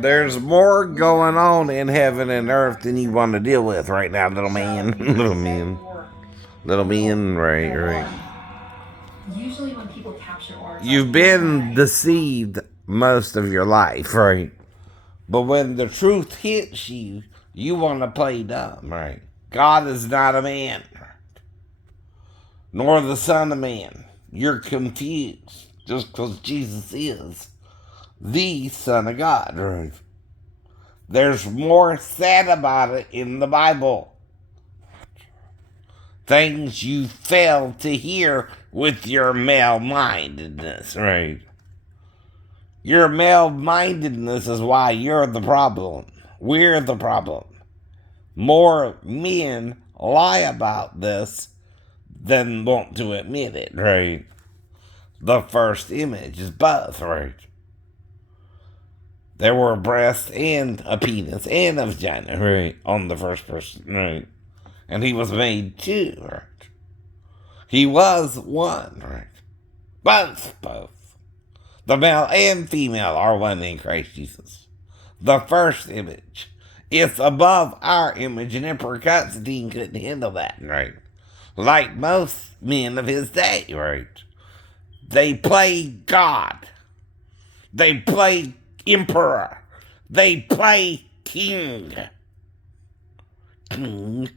There's more going on in heaven and earth than you want to deal with right now, little man. Little man. Little man, right. Usually when people capture art, You've been deceived most of your life, right? But when the truth hits you, you want to play dumb, right? God is not a man, nor the Son of Man. You're confused just because Jesus is the Son of God, right? There's more said about it in the Bible. Things you fail to hear with your male-mindedness, right? Your male-mindedness is why you're the problem. We're the problem. More men lie about this than want to admit it, right? The first image is both, right? There were a breast and a penis and a vagina, right? On the first person, right? And he was made two, right? He was one, right? Both. The male and female are one in Christ Jesus. The first image is above our image, and Emperor Constantine couldn't handle that, right? Like most men of his day, right? They play God. They play emperor. They play king. And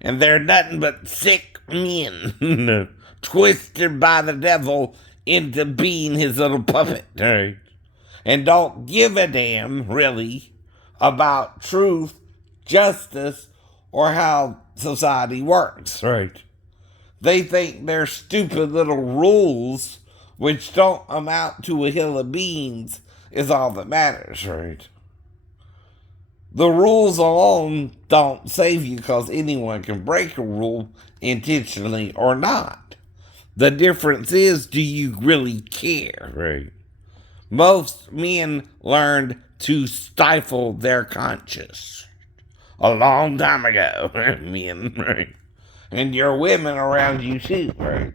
they're nothing but sick men twisted by the devil into being his little puppet, right? And don't give a damn, really, about truth, justice, or how society works, right? They think their stupid little rules, which don't amount to a hill of beans, is all that matters, right? The rules alone don't save you because anyone can break a rule intentionally or not. The difference is, do you really care, right? Most men learned to stifle their conscience a long time ago, men, right? And your women around you too, right?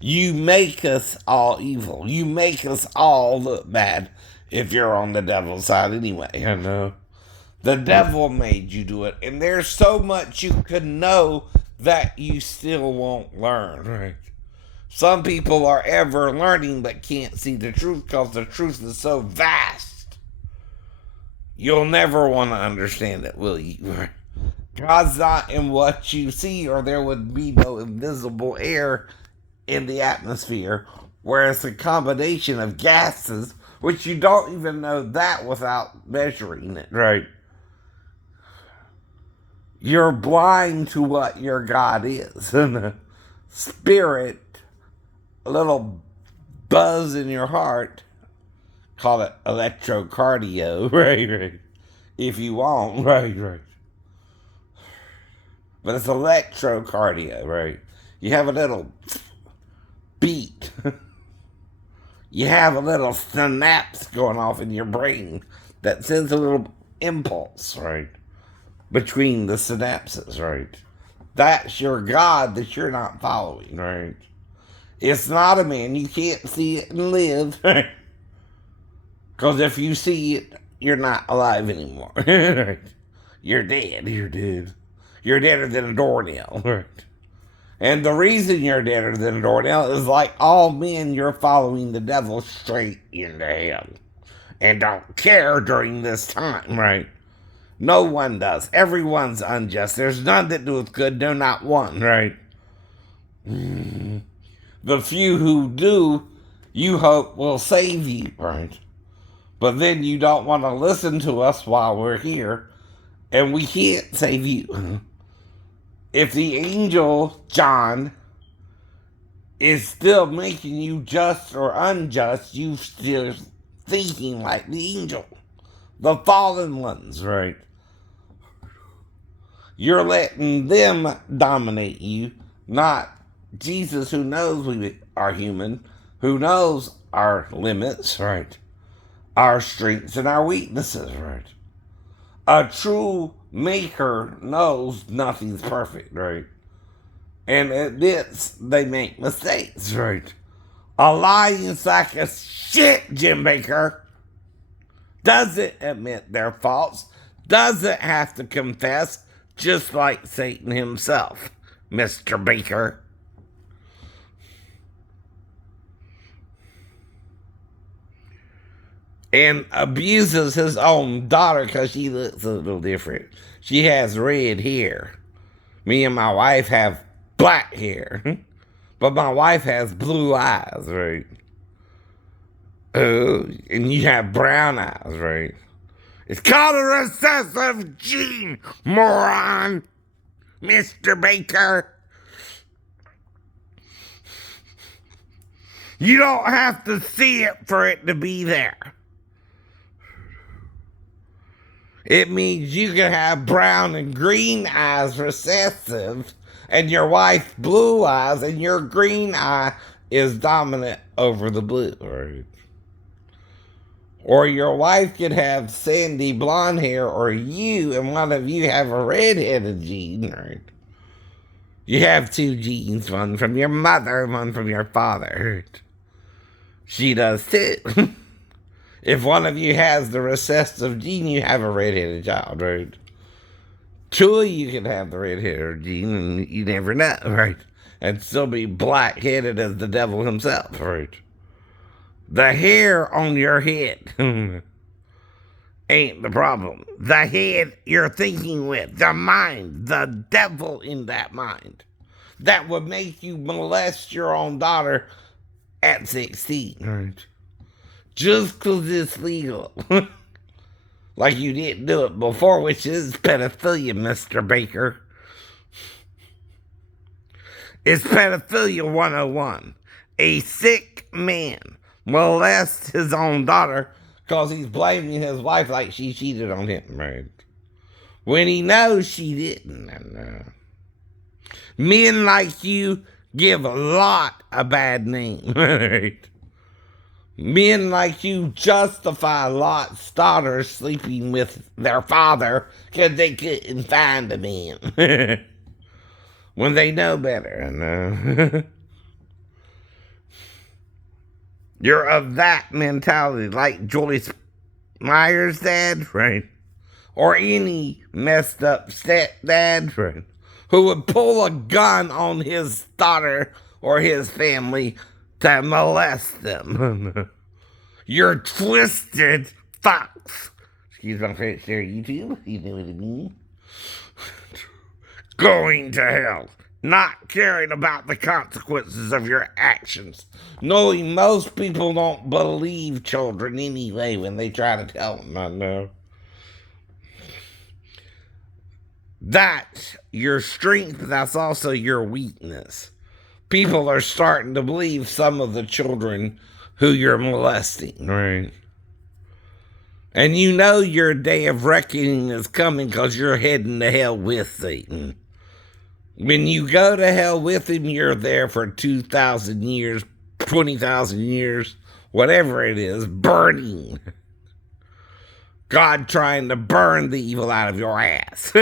You make us all evil. You make us all look bad if you're on the devil's side anyway, I know. The devil made you do it, and there's so much you can know that you still won't learn, right? Some people are ever learning but can't see the truth because the truth is so vast. You'll never want to understand it, will you? God's not in what you see, or there would be no invisible air in the atmosphere, where it's a combination of gases, which you don't even know that without measuring it, right? You're blind to what your God is. Spirit, a little buzz in your heart, call it electrocardio, right? If you want, right. But it's electrocardio, right? You have a little beat. You have a little synapse going off in your brain that sends a little impulse, right? Between the synapses, right? That's your God that you're not following, right? It's not a man. You can't see it and live, right? Because if you see it, you're not alive anymore, right? You're dead. You're deader than a doornail, right? And the reason you're deader than a doornail is like all men, you're following the devil straight into hell. And don't care during this time, right? No one does. Everyone's unjust. There's none that doeth good, no, not one, right? The few who do, you hope will save you, right? But then you don't want to listen to us while we're here, and we can't save you. If the angel John is still making you just or unjust, you still thinking like the angel. The fallen ones, right? You're letting them dominate you, not Jesus, who knows we are human, who knows our limits, right? Our strengths and our weaknesses, right? A true maker knows nothing's perfect, right? And admits they make mistakes, right? A lying sack of shit, Jim Baker. doesn't admit their faults, doesn't have to confess, just like Satan himself, Mr. Baker. And abuses his own daughter because she looks a little different. She has red hair. Me and my wife have black hair. But my wife has blue eyes, right? Oh, and you have brown eyes, right? It's called a recessive gene, moron, Mr. Baker. You don't have to see it for it to be there. It means you can have brown and green eyes recessive, and your wife blue eyes, and your green eye is dominant over the blue, right? Or your wife could have sandy blonde hair, or you and one of you have a redheaded gene, right? You have two genes, one from your mother and one from your father. Right? She does too. If one of you has the recessive gene, you have a redheaded child, right? Two of you can have the redheaded gene, and you never know, right? And still be black-headed as the devil himself, right? The hair on your head ain't the problem. The head you're thinking with, the mind, the devil in that mind, that would make you molest your own daughter at 16, right? Just because it's legal. Like you didn't do it before, which is pedophilia, Mr. Baker. It's pedophilia 101. A sick man molests his own daughter because he's blaming his wife like she cheated on him, right? When he knows she didn't. And, men like you give a lot a bad name, right? Men like you justify Lot's daughter sleeping with their father because they couldn't find a man. When they know better. You're of that mentality, like Joyce Meyer's dad, right? Or any messed up stepdad, right? Who would pull a gun on his daughter or his family to molest them. You're twisted fucks. Excuse my French there, YouTube. You know what I mean? Going to hell. Not caring about the consequences of your actions. Knowing most people don't believe children anyway when they try to tell them. I know. That's your strength, but that's also your weakness. People are starting to believe some of the children who you're molesting, right? And you know your day of reckoning is coming because you're heading to hell with Satan. When you go to hell with him, you're there for 2,000 years, 20,000 years, whatever it is, burning. God trying to burn the evil out of your ass.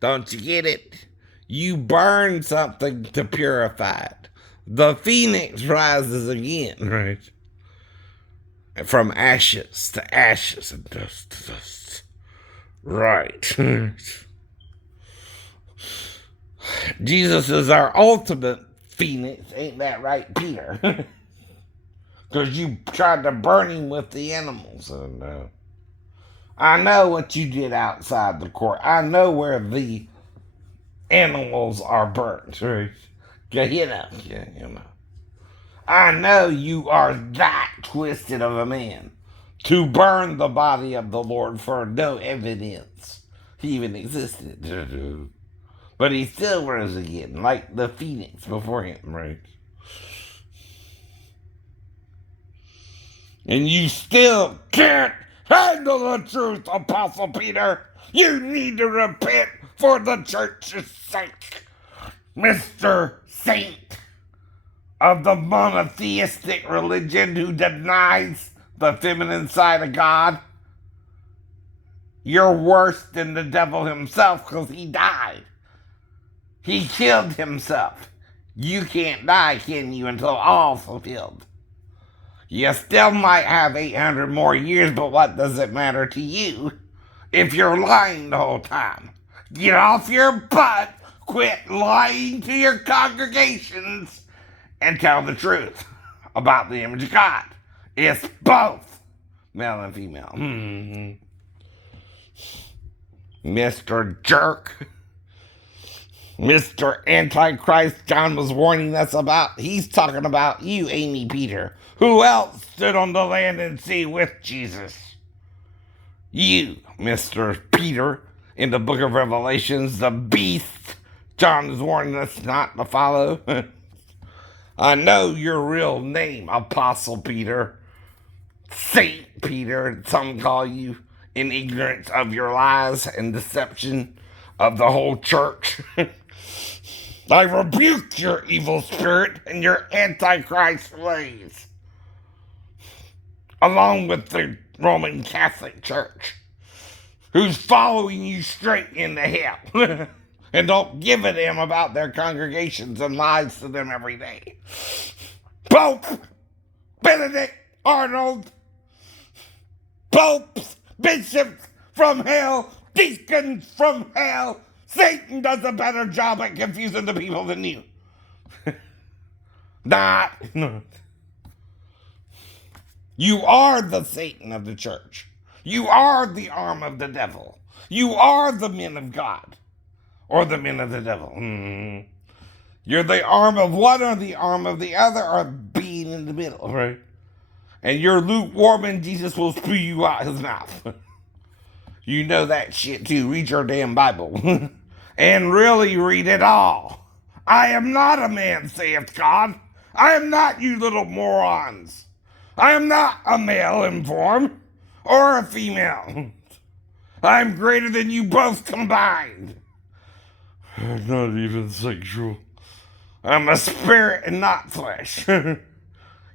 Don't you get it? You burn something to purify it. The phoenix rises again, right? From ashes to ashes and dust to dust. Right. Jesus is our ultimate phoenix. Ain't that right, Peter? Because you tried to burn him with the animals. And, I know what you did outside the court. I know where the animals are burnt, right? Gehenna, you know. I know you are that twisted of a man to burn the body of the Lord for no evidence he even existed. But he still rose again, like the phoenix before him, right? And you still can't handle the truth, Apostle Peter. You need to repent for the church's sake, Mr. Saint of the monotheistic religion who denies the feminine side of God. You're worse than the devil himself because he died. He killed himself. You can't die, can you, until all fulfilled. You still might have 800 more years, but what does it matter to you if you're lying the whole time? Get off your butt, quit lying to your congregations, and tell the truth about the image of God. It's both male and female. Mr. Jerk. Mr. Antichrist John was warning us about. He's talking about you, Amy Peter. Who else stood on the land and sea with Jesus? You, Mr. Peter, in the book of Revelations, the beast John is warning us not to follow. I know your real name, Apostle Peter. Saint Peter, some call you, in ignorance of your lies and deception of the whole church. I rebuke your evil spirit and your antichrist ways, along with the Roman Catholic Church, who's following you straight into hell. And don't give a damn about their congregations and lies to them every day. Pope Benedict Arnold, popes, bishops from hell, deacons from hell. Satan does a better job at confusing the people than you. Not. You are the Satan of the church. You are the arm of the devil. You are the men of God. Or the men of the devil. You're the arm of one or the arm of the other, or being in the middle, right? And you're lukewarm and Jesus will spew you out his mouth. You know that shit too. Read your damn Bible. And really read it all. I am not a man, saith God. I am not you little morons. I am not a male in form or a female. I am greater than you both combined. I'm not even sexual. I'm a spirit and not flesh.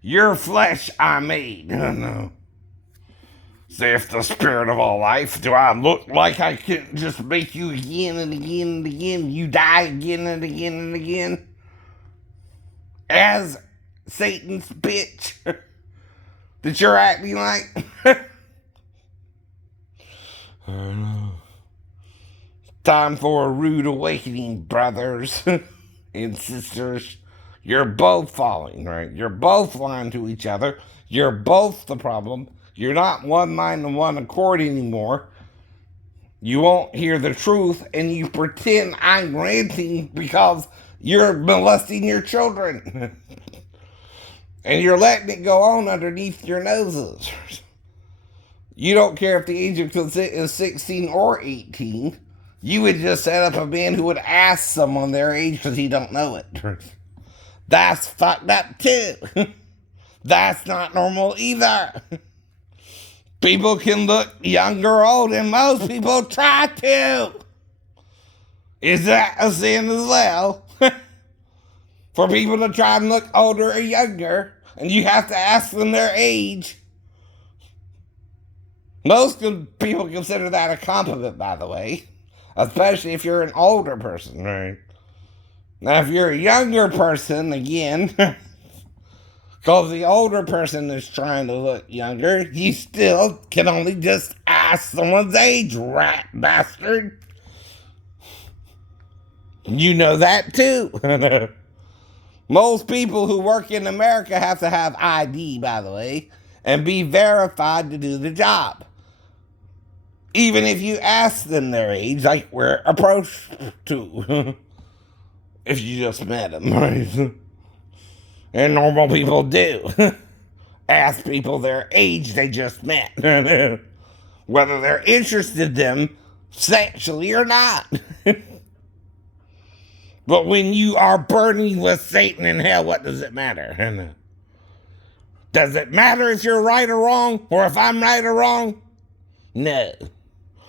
Your flesh I made. No. Saith the Spirit of all life. Do I look like I can just make you again and again and again? You die again and again and again? As Satan's bitch that you're acting like? I don't know. Time for a rude awakening, brothers and sisters. You're both falling, right? You're both lying to each other. You're both the problem. You're not one mind and one accord anymore. You won't hear the truth, and you pretend I'm ranting because you're molesting your children. And you're letting it go on underneath your noses. You don't care if the age of consent is 16 or 18. You would just set up a man who would ask someone their age because he don't know it. That's fucked up too. That's not normal either. People can look young or old, and most people try to. Is that a sin as well? For people to try and look older or younger, and you have to ask them their age. Most people consider that a compliment, by the way. Especially if you're an older person, right? Now, if you're a younger person, again, because the older person is trying to look younger, you still can only just ask someone's age, rat bastard. You know that too. Most people who work in America have to have ID, by the way, and be verified to do the job. Even if you ask them their age, like we're approached to. If you just met them, right? And normal people do. Ask people their age they just met. Whether they're interested in them sexually or not. But when you are burning with Satan in hell, what does it matter? Does it matter if you're right or wrong, or if I'm right or wrong? No.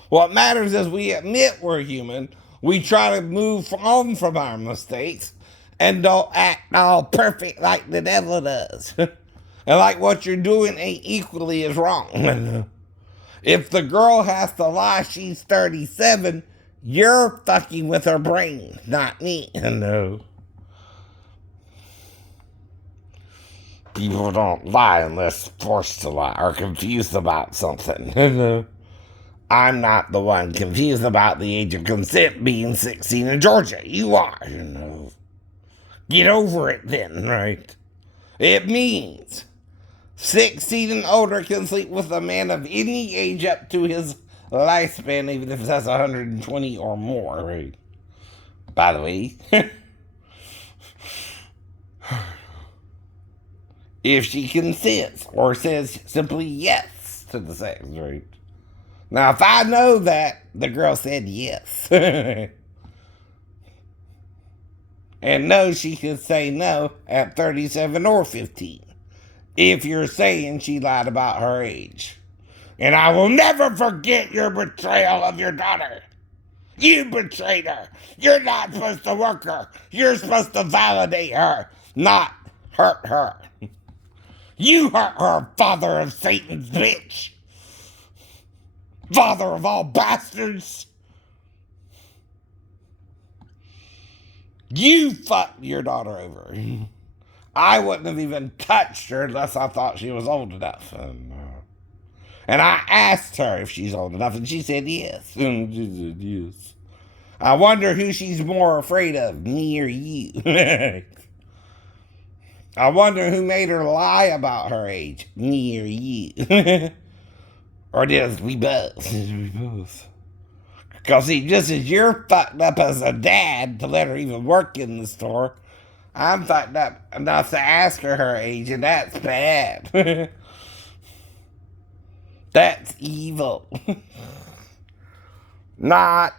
What matters is we admit we're human, we try to move on from our mistakes, and don't act all perfect like the devil does. And like what you're doing ain't equally as wrong. If the girl has to lie, she's 37, you're fucking with her brain, not me. No. People don't lie unless forced to lie or confused about something. I'm not the one confused about the age of consent being 16 in Georgia. You are, Get over it then, right? It means 16 and older can sleep with a man of any age up to his lifespan, even if that's 120 or more, right? By the way, if she consents or says simply yes to the sex, right? Now, if I know that the girl said yes, and no, she can say no at 37 or 15, if you're saying she lied about her age. And I will never forget your betrayal of your daughter. You betrayed her. You're not supposed to work her. You're supposed to validate her, not hurt her. You hurt her, father of Satan's bitch. Father of all bastards. You fucked your daughter over. I wouldn't have even touched her unless I thought she was old enough. And I asked her if she's old enough, and she said yes. She said yes. I wonder who she's more afraid of, me or you. I wonder who made her lie about her age, me or you. Or did we both? We both. Because, see, just as you're fucked up as a dad to let her even work in the store, I'm fucked up enough to ask her age, and that's bad. That's evil. Not